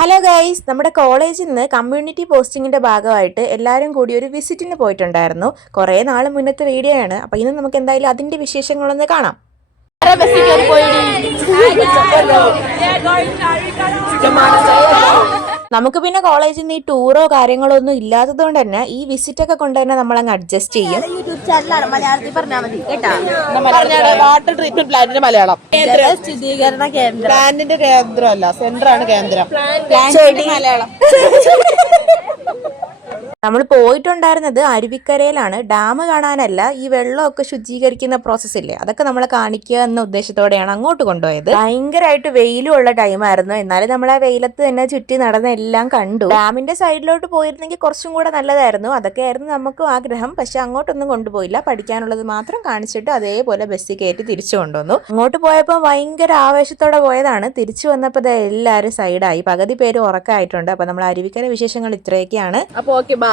Hello guys, നമ്മുടെ കോളേജിൽ നിന്ന് കമ്മ്യൂണിറ്റി പോസ്റ്റിങ്ങിന്റെ ഭാഗമായിട്ട് എല്ലാവരും കൂടി ഒരു വിസിറ്റിന് പോയിട്ടുണ്ടായിരുന്നു. കുറേ നാൾ മുന്നത്തെ വീഡിയോ ആണ്. അപ്പോൾ ഇന്ന് നമുക്ക് എന്തായാലും അതിന്റെ വിശേഷങ്ങളൊന്ന് കാണാം. നമുക്ക് പിന്നെ കോളേജിൽ നിന്ന് ഈ ടൂറോ കാര്യങ്ങളോ ഒന്നും ഇല്ലാത്തത് കൊണ്ട് തന്നെ ഈ വിസിറ്റ് ഒക്കെ കൊണ്ട് തന്നെ നമ്മൾ അങ്ങ് അഡ്ജസ്റ്റ് ചെയ്യും. യൂട്യൂബ് ചാനലാണ്, മലയാളത്തിൽ പറഞ്ഞാൽ മതി കേട്ടാ. വാട്ടർ ട്രീറ്റ്മെന്റ് പ്ലാന്റിന്റെ മലയാളം ശുദ്ധീകരണ കേന്ദ്രം. പ്ലാന്റിന്റെ കേന്ദ്രമല്ല, സെന്റർ ആണ് കേന്ദ്രം. മലയാളം. നമ്മൾ പോയിട്ടുണ്ടായിരുന്നത് അരുവിക്കരയിലാണ്. ഡാം കാണാനല്ല, ഈ വെള്ളമൊക്കെ ശുചീകരിക്കുന്ന പ്രോസസ്സ് ഇല്ലേ, അതൊക്കെ നമ്മളെ കാണിക്കുക എന്ന ഉദ്ദേശത്തോടെയാണ് അങ്ങോട്ട് കൊണ്ടുപോയത്. ഭയങ്കരമായിട്ട് വെയിലും ഉള്ള ടൈമായിരുന്നു. എന്നാലും നമ്മൾ ആ വെയിലത്ത് തന്നെ ചുറ്റി നടന്ന എല്ലാം കണ്ടു. ഡാമിന്റെ സൈഡിലോട്ട് പോയിരുന്നെങ്കിൽ കുറച്ചും കൂടെ നല്ലതായിരുന്നു. അതൊക്കെയായിരുന്നു നമുക്കും ആഗ്രഹം. പക്ഷെ അങ്ങോട്ടൊന്നും കൊണ്ടുപോയില്ല. പഠിക്കാനുള്ളത് മാത്രം കാണിച്ചിട്ട് അതേപോലെ ബസ്സിൽ കയറ്റി തിരിച്ചു കൊണ്ടുവന്നു. അങ്ങോട്ട് പോയപ്പോൾ ഭയങ്കര ആവേശത്തോടെ പോയതാണ്. തിരിച്ചു വന്നപ്പോൾ എല്ലാവരും സൈഡായി. പകുതി പേര് ഉറക്കമായിട്ടുണ്ട്. അപ്പൊ നമ്മൾ അരുവിക്കര വിശേഷങ്ങൾ ഇത്രയൊക്കെയാണ്. അപ്പൊ ഓക്കെ, ബൈ.